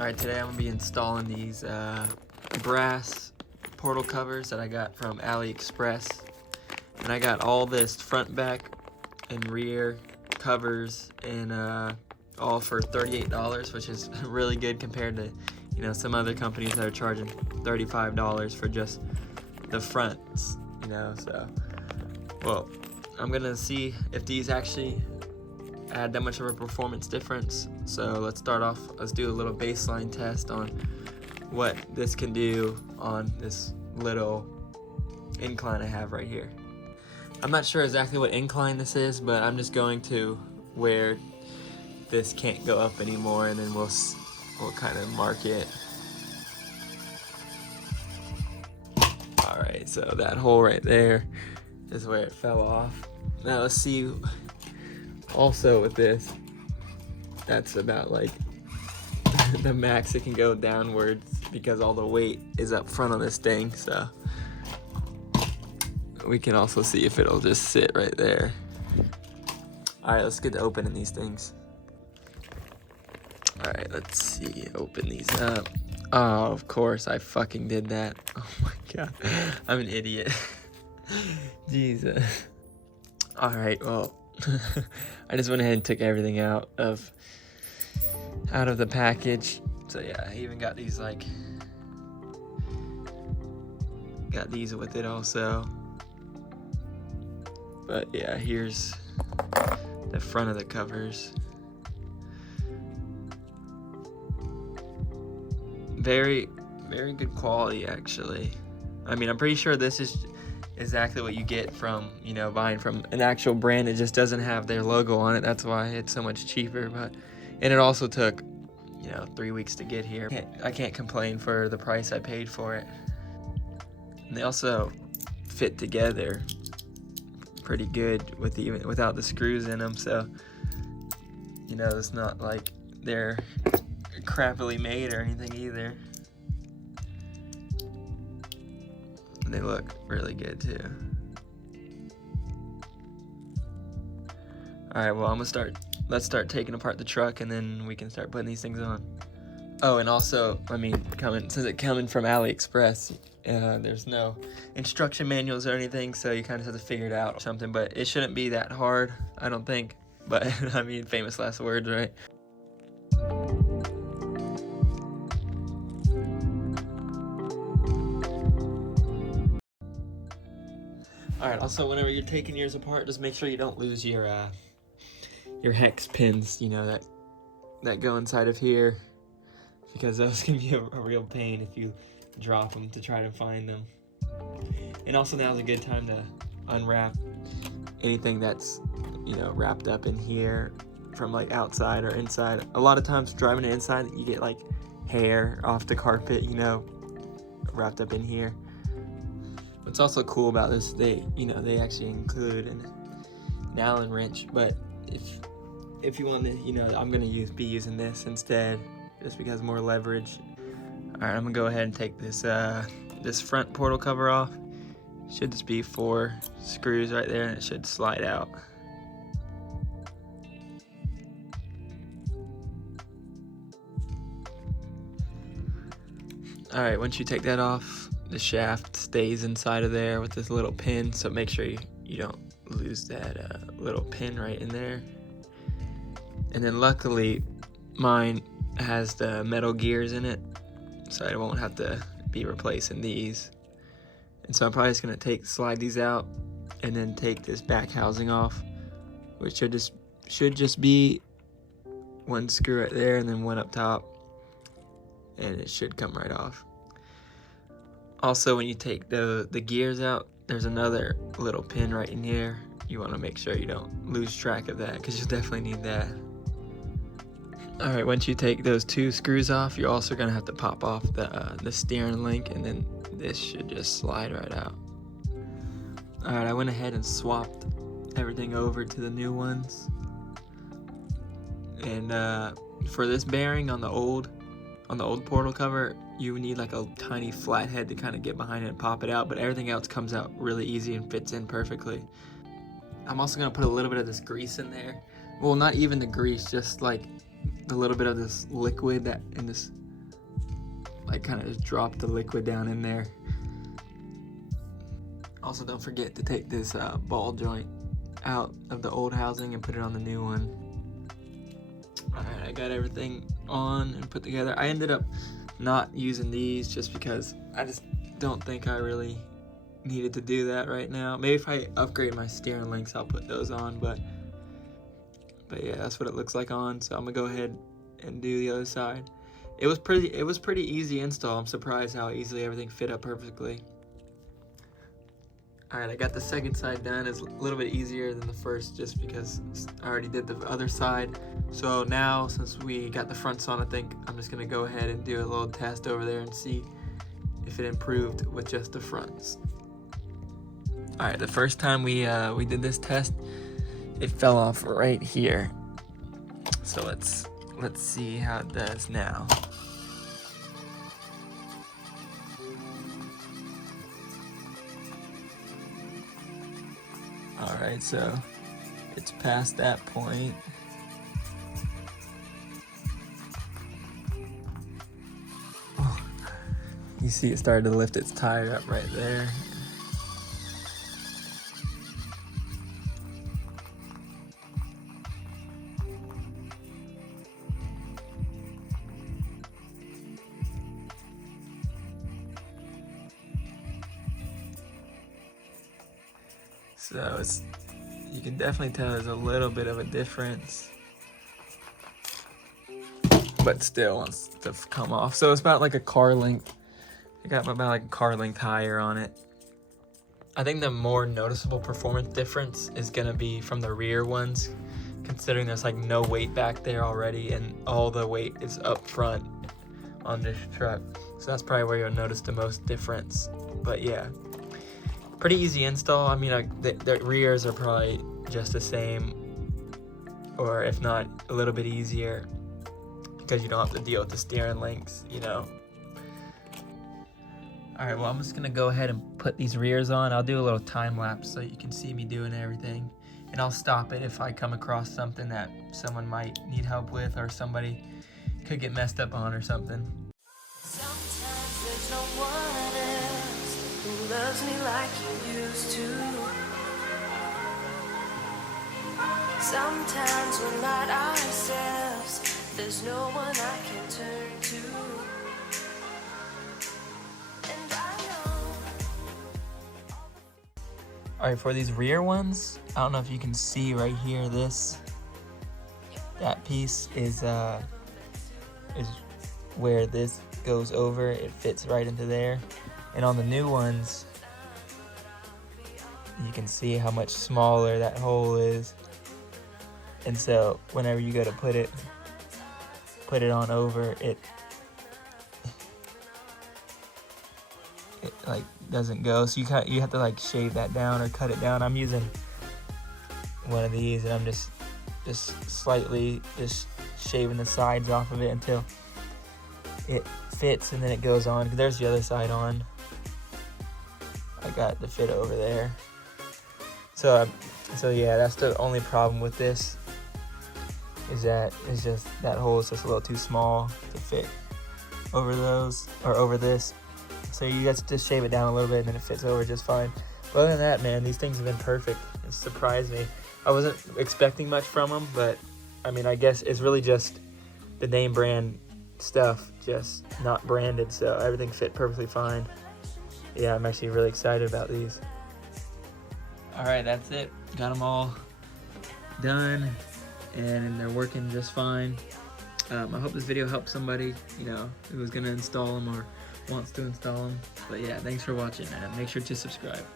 Alright, today I'm going to be installing these brass portal covers that I got from AliExpress. And I got all this front, back, and rear covers and all for $38, which is really good compared to, you know, some other companies that are charging $35 for just the fronts, you know. So, well, I'm going to see if these actually add that much of a performance difference. So let's start off, let's do a little baseline test on what this can do on this little incline I have right here. I'm not sure exactly what incline this is, but I'm just going to where this can't go up anymore, and then we'll kind of mark it. Alright, so that hole right there is where it fell off. Now let's see. Also with this, that's about like the max it can go downwards because all the weight is up front on this thing. So we can also see if it'll just sit right there. All right, let's get to opening these things. All right, let's see, open these up. Oh, of course, I fucking did that. Oh my God, I'm an idiot. Jesus. All right, well, I just went ahead and took everything out of the package. So yeah, I even got these with it also. But yeah, here's the front of the covers. Very, very good quality actually. I mean, I'm pretty sure this is exactly what you get from, you know, buying from an actual brand. It just doesn't have their logo on it. That's why it's so much cheaper. And it also took, you know, 3 weeks to get here. I can't complain for the price I paid for it. And they also fit together pretty good without the screws in them. So, you know, it's not like they're crappily made or anything either. They look really good too. Alright, well, let's start taking apart the truck and then we can start putting these things on. Oh, and also, I mean, since it coming from AliExpress, there's no instruction manuals or anything, so you kind of have to figure it out or something, but it shouldn't be that hard, I don't think. But, I mean, famous last words, right? Alright, also whenever you're taking yours apart, just make sure you don't lose your hex pins, you know, that go inside of here, because those can be a real pain if you drop them to try to find them. And also now's a good time to unwrap anything that's, you know, wrapped up in here from like outside or inside. A lot of times driving it inside, you get like hair off the carpet, you know, wrapped up in here. What's also cool about this, they actually include an Allen wrench, but if you want to, you know, I'm gonna be using this instead, just because more leverage. All right, I'm gonna go ahead and take this this front portal cover off. Should just be 4 screws right there, and it should slide out. All right, once you take that off, the shaft stays inside of there with this little pin, so make sure you don't lose that little pin right in there. And then luckily mine has the metal gears in it, so I won't have to be replacing these. And so I'm probably just gonna slide these out and then take this back housing off, which should just be 1 screw right there and then 1 up top, and it should come right off. Also, when you take the gears out, there's another little pin right in here. You want to make sure you don't lose track of that, because you'll definitely need that. Alright, once you take those 2 screws off, you're also going to have to pop off the steering link, and then this should just slide right out. Alright, I went ahead and swapped everything over to the new ones. And for this bearing on the old portal cover, you need like a tiny flathead to kind of get behind it and pop it out, but everything else comes out really easy and fits in perfectly. I'm also gonna put a little bit of this grease in there. Well, not even the grease, just like a little bit of this liquid that in this like kind of just drop the liquid down in there. Also, don't forget to take this ball joint out of the old housing and put it on the new one. Alright, I got everything on and put together. I ended up not using these just because I just don't think I really needed to do that right now. Maybe if I upgrade my steering links, I'll put those on, but yeah, that's what it looks like on. So I'm gonna go ahead and do the other side. It was pretty easy install. I'm surprised how easily everything fit up perfectly. Alright, I got the second side done. It's a little bit easier than the first just because I already did the other side. So now, since we got the fronts on, I think I'm just gonna go ahead and do a little test over there and see if it improved with just the fronts. Alright, the first time we did this test, it fell off right here. So let's see how it does now. Alright, so it's past that point. Oh, you see it started to lift its tire up right there. So you can definitely tell there's a little bit of a difference, but still wants to come off. So it's about like a car length. I got about like a car length higher on it. I think the more noticeable performance difference is gonna be from the rear ones, considering there's like no weight back there already and all the weight is up front on this truck. So that's probably where you'll notice the most difference. But yeah, pretty easy install. I mean, the rears are probably just the same, or if not, a little bit easier because you don't have to deal with the steering links, you know. Alright, well, I'm just gonna go ahead and put these rears on. I'll do a little time lapse so you can see me doing everything. And I'll stop it if I come across something that someone might need help with or somebody could get messed up on or something. Sometimes there's no one else who loves me like you used to. Sometimes we're not ourselves. There's no one I can turn to. And I know. Alright, for these rear ones, I don't know if you can see right here, that piece is where this goes over. It fits right into there. And on the new ones, you can see how much smaller that hole is. And so whenever you go to put it on over, it like doesn't go. So you have to like shave that down or cut it down. I'm using one of these and I'm just slightly just shaving the sides off of it until it fits, and then it goes on. There's the other side on. I got the fit over there. So yeah, that's the only problem with this, is that it's just that hole is just a little too small to fit over those or over this. So you guys just shave it down a little bit and then it fits over just fine. But other than that, man, these things have been perfect. It surprised me. I wasn't expecting much from them, but I mean, I guess it's really just the name brand stuff, just not branded, so everything fit perfectly fine. Yeah, I'm actually really excited about these. Alright, that's it. Got them all done and they're working just fine. I hope this video helps somebody, you know, who's gonna install them or wants to install them. But yeah, thanks for watching and make sure to subscribe.